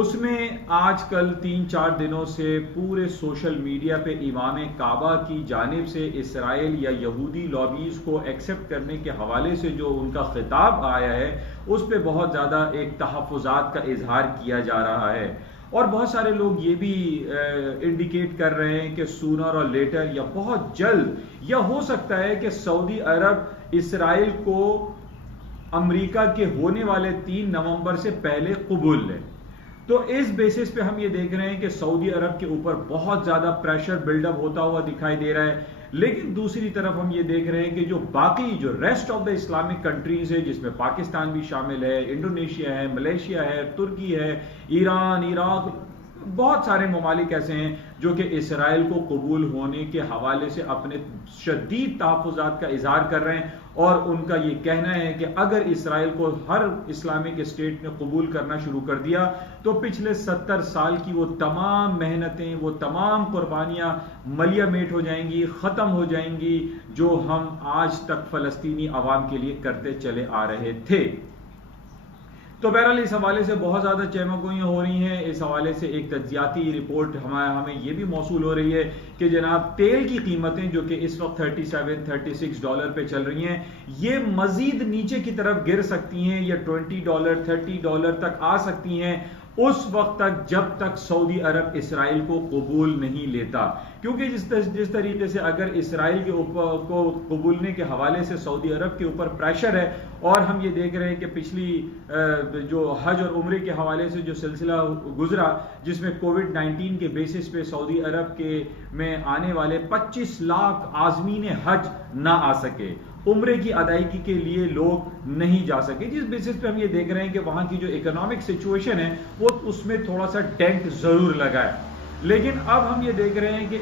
اس میں آج کل 3-4 دنوں سے پورے سوشل میڈیا پہ امام کعبہ کی جانب سے اسرائیل یا یہودی لابیز کو ایکسپٹ کرنے کے حوالے سے جو ان کا خطاب آیا ہے اس پہ بہت زیادہ ایک تحفظات کا اظہار کیا جا رہا ہے، اور بہت سارے لوگ یہ بھی انڈیکیٹ کر رہے ہیں کہ سونر اور لیٹر یا بہت جلد یا ہو سکتا ہے کہ سعودی عرب اسرائیل کو امریکہ کے ہونے والے 3 نومبر سے پہلے قبول لے۔ تو اس بیسس پہ ہم یہ دیکھ رہے ہیں کہ سعودی عرب کے اوپر بہت زیادہ پریشر بلڈ اپ ہوتا ہوا دکھائی دے رہا ہے، لیکن دوسری طرف ہم یہ دیکھ رہے ہیں کہ جو باقی جو rest of the Islamic countries ہے، جس میں پاکستان بھی شامل ہے، انڈونیشیا ہے، ملیشیا ہے، ترکی ہے، ایران، عراق، بہت سارے ممالک ایسے ہیں جو کہ اسرائیل کو قبول ہونے کے حوالے سے اپنے شدید تحفظات کا اظہار کر رہے ہیں، اور ان کا یہ کہنا ہے کہ اگر اسرائیل کو ہر اسلامک اسٹیٹ نے قبول کرنا شروع کر دیا تو پچھلے 70 سال کی وہ تمام محنتیں، وہ تمام قربانیاں ملیہ میٹ ہو جائیں گی، ختم ہو جائیں گی، جو ہم آج تک فلسطینی عوام کے لیے کرتے چلے آ رہے تھے۔ تو بہرحال اس حوالے سے بہت زیادہ چہمگوئیاں ہو رہی ہیں۔ اس حوالے سے ایک تجزیاتی رپورٹ ہمیں یہ بھی موصول ہو رہی ہے کہ جناب تیل کی قیمتیں جو کہ اس وقت $37-36 پہ چل رہی ہیں، یہ مزید نیچے کی طرف گر سکتی ہیں یا $20 $30 تک آ سکتی ہیں اس وقت تک جب تک سعودی عرب اسرائیل کو قبول نہیں لیتا، کیونکہ جس طریقے سے اگر اسرائیل کے اوپر کو قبولنے کے حوالے سے سعودی عرب کے اوپر پریشر ہے، اور ہم یہ دیکھ رہے ہیں کہ پچھلی جو حج اور عمرے کے حوالے سے جو سلسلہ گزرا، جس میں کووڈ-19 کے بیسس پہ سعودی عرب کے میں آنے والے 25 لاکھ عازمین حج نہ آ سکے، عمرے کی ادائیگی کے لیے لوگ نہیں جا سکے، جس بیسس پہ ہم یہ دیکھ رہے ہیں کہ وہاں کی جو اکنامک سچویشن ہے وہ اس میں تھوڑا سا ڈینٹ ضرور لگا ہے۔ لیکن اب ہم یہ دیکھ رہے ہیں کہ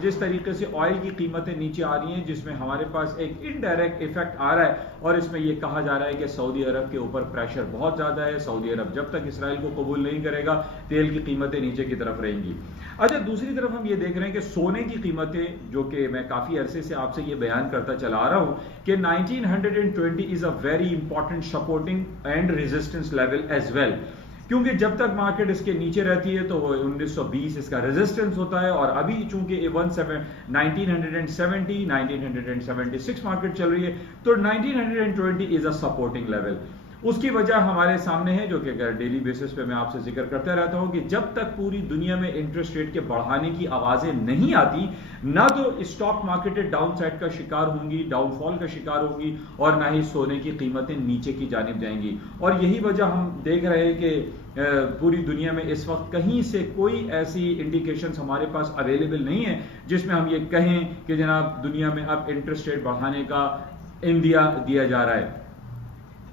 جس طریقے سے آئل کی قیمتیں نیچے آ رہی ہیں، جس میں ہمارے پاس ایک انڈائریکٹ ایفیکٹ آ رہا ہے، اور اس میں یہ کہا جا رہا ہے کہ سعودی عرب کے اوپر پریشر بہت زیادہ ہے، سعودی عرب جب تک اسرائیل کو قبول نہیں کرے گا تیل کی قیمتیں نیچے کی طرف رہیں گی۔ اچھا، دوسری طرف ہم یہ دیکھ رہے ہیں کہ سونے کی قیمتیں، جو کہ میں کافی عرصے سے آپ سے یہ بیان کرتا چلا آ رہا ہوں کہ 1920 is a very important supporting and resistance level as well, کیونکہ جب تک مارکیٹ اس کے نیچے رہتی ہے تو وہ 1920 اس کا ریزسٹنس ہوتا ہے، اور ابھی چونکہ 1970 1976 مارکیٹ چل رہی ہے تو 1920 از اے سپورٹنگ لیول۔ اس کی وجہ ہمارے سامنے ہے، جو کہ ڈیلی بیسس پہ میں آپ سے ذکر کرتا رہتا ہوں کہ جب تک پوری دنیا میں انٹرسٹ ریٹ کے بڑھانے کی آوازیں نہیں آتی، نہ تو اسٹاک مارکیٹ ڈاؤن سائڈ کا شکار ہوں گی، ڈاؤن فال کا شکار ہوں گی، اور نہ ہی سونے کی قیمتیں نیچے کی جانب جائیں گی۔ اور یہی وجہ ہم دیکھ رہے ہیں کہ پوری دنیا میں اس وقت کہیں سے کوئی ایسی انڈیکیشنز ہمارے پاس اویلیبل نہیں ہے جس میں ہم یہ کہیں کہ جناب دنیا میں اب انٹرسٹ ریٹ بڑھانے کا اندیا دیا جا رہا ہے۔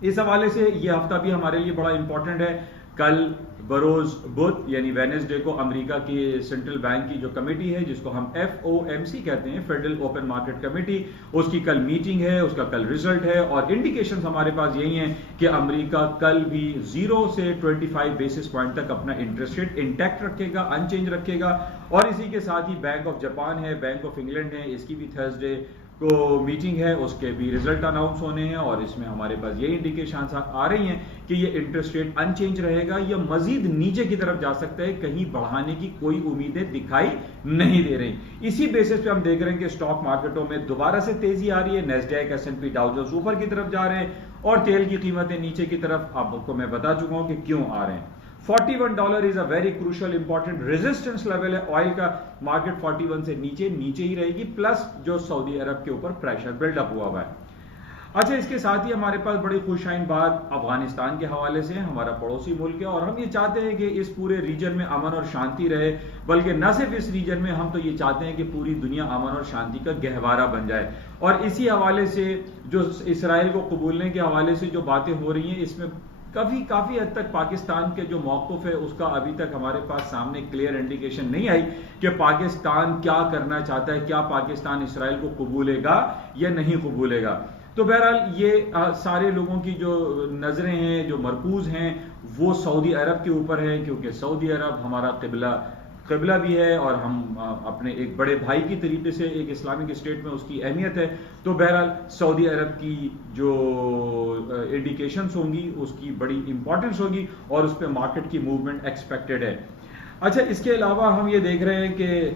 اس حوالے سے یہ ہفتہ بھی ہمارے لیے بڑا امپورٹنٹ ہے۔ کل بروز بدھ یعنی وینسڈے کو امریکہ کی سینٹرل بینک کی جو کمیٹی ہے، جس کو ہم FOMC کہتے ہیں، فیڈرل اوپن مارکیٹ کمیٹی، اس کی کل میٹنگ ہے، اس کا کل ریزلٹ ہے، اور انڈیکیشنز ہمارے پاس یہی ہیں کہ امریکہ کل بھی 0 سے 25 بیسس پوائنٹ تک اپنا انٹرسٹ ریٹ انٹیکٹ رکھے گا، ان چینج رکھے گا، اور اسی کے ساتھ ہی بینک آف جاپان ہے، بینک آف انگلینڈ ہے، اس کی بھی تھرسڈے کو میٹنگ ہے، اس کے بھی ریزلٹ اناؤنس ہونے ہیں، اور اس میں ہمارے پاس یہ انڈیکیشنز آ رہی ہیں کہ یہ انٹرسٹ ریٹ ان چینج رہے گا یا مزید نیچے کی طرف جا سکتا ہے، کہیں بڑھانے کی کوئی امیدیں دکھائی نہیں دے رہی۔ اسی بیسس پہ ہم دیکھ رہے ہیں کہ اسٹاک مارکیٹوں میں دوبارہ سے تیزی آ رہی ہے، نیسڈیک، S&P، ڈاؤ جونز اوپر کی طرف جا رہے ہیں، اور تیل کی قیمتیں نیچے کی طرف۔ آپ کو میں بتا چکا ہوں کہ کیوں آ رہے ہیں۔ $41 is a very crucial important resistance level ہے آئل کا، مارکیٹ 41 سے نیچے ہی رہے گی، پلس جو سعودی عرب کے اوپر پریشر بلڈ اپ ہوا ہے۔ اچھا، اس کے ساتھ ہی ہمارے پاس بڑی خوشائن بات افغانستان کے حوالے سے، ہمارا پڑوسی ملک ہے، اور ہم یہ چاہتے ہیں کہ اس پورے ریجن میں امن اور شانتی رہے، بلکہ نہ صرف اس ریجن میں، ہم تو یہ چاہتے ہیں کہ پوری دنیا امن اور شانتی کا گہوارہ بن جائے۔ اور اسی حوالے سے جو اسرائیل کو قبولنے کے حوالے سے جو باتیں ہو رہی ہیں، اس میں کافی حد تک پاکستان کے جو موقف ہے اس کا ابھی تک ہمارے پاس سامنے کلیئر انڈیکیشن نہیں آئی کہ پاکستان کیا کرنا چاہتا ہے، کیا پاکستان اسرائیل کو قبولے گا یا نہیں قبولے گا۔ تو بہرحال یہ سارے لوگوں کی جو نظریں ہیں، جو مرکوز ہیں، وہ سعودی عرب کے اوپر ہیں، کیونکہ سعودی عرب ہمارا قبلہ قبلہ بھی ہے اور ہم اپنے ایک بڑے بھائی کی طریقے سے ایک اسلامک اسٹیٹ میں اس کی اہمیت ہے. تو بہرحال سعودی عرب کی جو انڈیکیشنز ہوں گی اس کی بڑی امپورٹنس ہوگی اور اس پہ مارکیٹ کی موومنٹ ایکسپیکٹڈ ہے. اچھا اس کے علاوہ ہم یہ دیکھ رہے ہیں کہ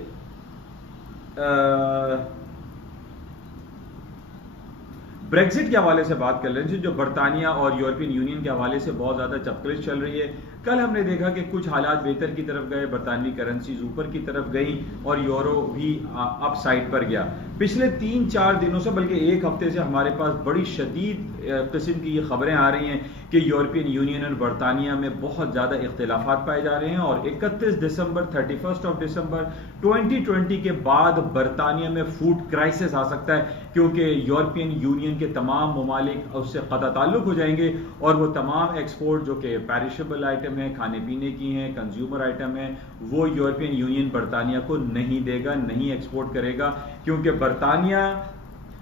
بریگزٹ کے حوالے سے بات کر رہے ہیں جو برطانیہ اور یورپین یونین کے حوالے سے بہت زیادہ چپکلش چل رہی ہے. کل ہم نے دیکھا کہ کچھ حالات بہتر کی طرف گئے, برطانوی کرنسیز اوپر کی طرف گئیں اور یورو بھی اپ سائڈ پر گیا. پچھلے 3-4 دنوں سے بلکہ ایک ہفتے سے ہمارے پاس بڑی شدید قسم کی یہ خبریں آ رہی ہیں کہ یورپین یونین اور برطانیہ میں بہت زیادہ اختلافات پائے جا رہے ہیں اور 31 دسمبر 31 دسمبر 2020 کے بعد برطانیہ میں فوڈ کرائسس آ سکتا ہے, کیونکہ یورپین یونین کے تمام ممالک اس سے قطع تعلق ہو جائیں گے اور وہ تمام ایکسپورٹ جو کہ پیریشیبل آئٹم ہیں, کھانے پینے کی ہیں, کنزیومر آئٹم ہیں, وہ یورپین یونین برطانیہ کو نہیں دے گا, نہیں ایکسپورٹ کرے گا, کیونکہ برطانیہ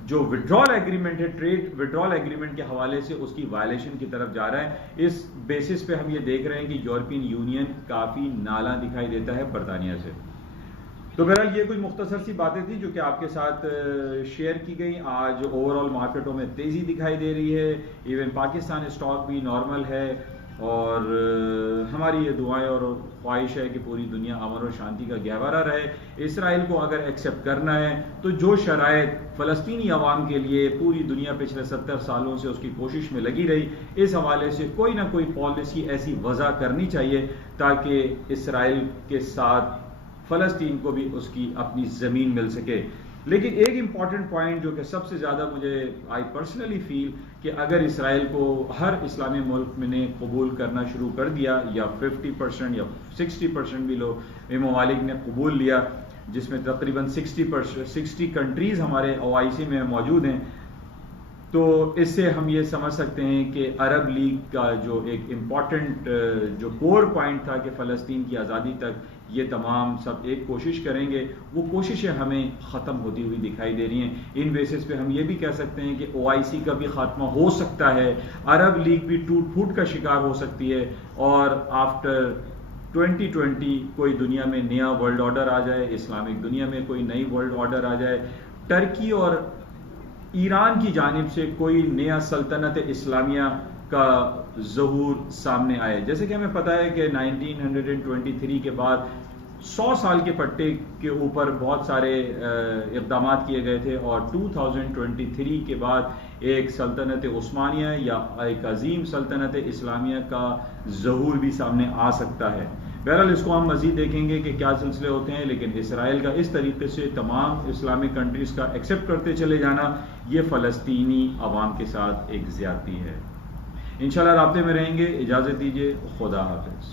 جو وڈرال ایگریمنٹ ہے, ٹریڈ وڈرال ایگریمنٹ کے حوالے سے اس کی وائلیشن کی طرف جا رہا ہے. اس بیسس پہ ہم یہ دیکھ رہے ہیں کہ یورپین یونین کافی نالاں دکھائی دیتا ہے برطانیہ سے. تو بہرحال یہ کچھ مختصر سی باتیں تھیں جو کہ آپ کے ساتھ شیئر کی گئیں. آج اوور آل مارکیٹوں میں تیزی دکھائی دے رہی ہے, ایون پاکستان اسٹاک بھی نارمل ہے, اور ہماری یہ دعائیں اور خواہش ہے کہ پوری دنیا امن و شانتی کا گہوارہ رہے. اسرائیل کو اگر ایکسیپٹ کرنا ہے تو جو شرائط فلسطینی عوام کے لیے پوری دنیا پچھلے 70 سالوں سے اس کی کوشش میں لگی رہی, اس حوالے سے کوئی نہ کوئی پالیسی ایسی وضع کرنی چاہیے تاکہ اسرائیل کے ساتھ فلسطین کو بھی اس کی اپنی زمین مل سکے. لیکن ایک امپورٹنٹ پوائنٹ جو کہ سب سے زیادہ مجھے آئی پرسنلی فیل کہ اگر اسرائیل کو ہر اسلامی ملک میں نے قبول کرنا شروع کر دیا, یا 50% یا 60% بھی لوگ ممالک نے قبول لیا, جس میں تقریباً 60 کنٹریز ہمارے OIC میں موجود ہیں, تو اس سے ہم یہ سمجھ سکتے ہیں کہ عرب لیگ کا جو ایک امپورٹنٹ جو کور پوائنٹ تھا کہ فلسطین کی آزادی تک یہ تمام سب ایک کوشش کریں گے, وہ کوششیں ہمیں ختم ہوتی ہوئی دکھائی دے رہی ہیں. ان بیسس پہ ہم یہ بھی کہہ سکتے ہیں کہ OIC کا بھی خاتمہ ہو سکتا ہے, عرب لیگ بھی ٹوٹ پھوٹ کا شکار ہو سکتی ہے, اور آفٹر 2020 کوئی دنیا میں نیا ورلڈ آرڈر آ جائے, اسلامک دنیا میں کوئی نئی ورلڈ آرڈر آ جائے, ٹرکی اور ایران کی جانب سے کوئی نیا سلطنت اسلامیہ کا ظہور سامنے آئے. جیسے کہ ہمیں پتہ ہے کہ 1923 کے بعد 100 سال کے پٹے کے اوپر بہت سارے اقدامات کیے گئے تھے, اور 2023 کے بعد ایک سلطنت عثمانیہ یا ایک عظیم سلطنت اسلامیہ کا ظہور بھی سامنے آ سکتا ہے. بہرحال اس کو ہم مزید دیکھیں گے کہ کیا سلسلے ہوتے ہیں, لیکن اسرائیل کا اس طریقے سے تمام اسلامک کنٹریز کا ایکسیپٹ کرتے چلے جانا, یہ فلسطینی عوام کے ساتھ ایک زیادتی ہے. انشاءاللہ رابطے میں رہیں گے. اجازت دیجیے, خدا حافظ.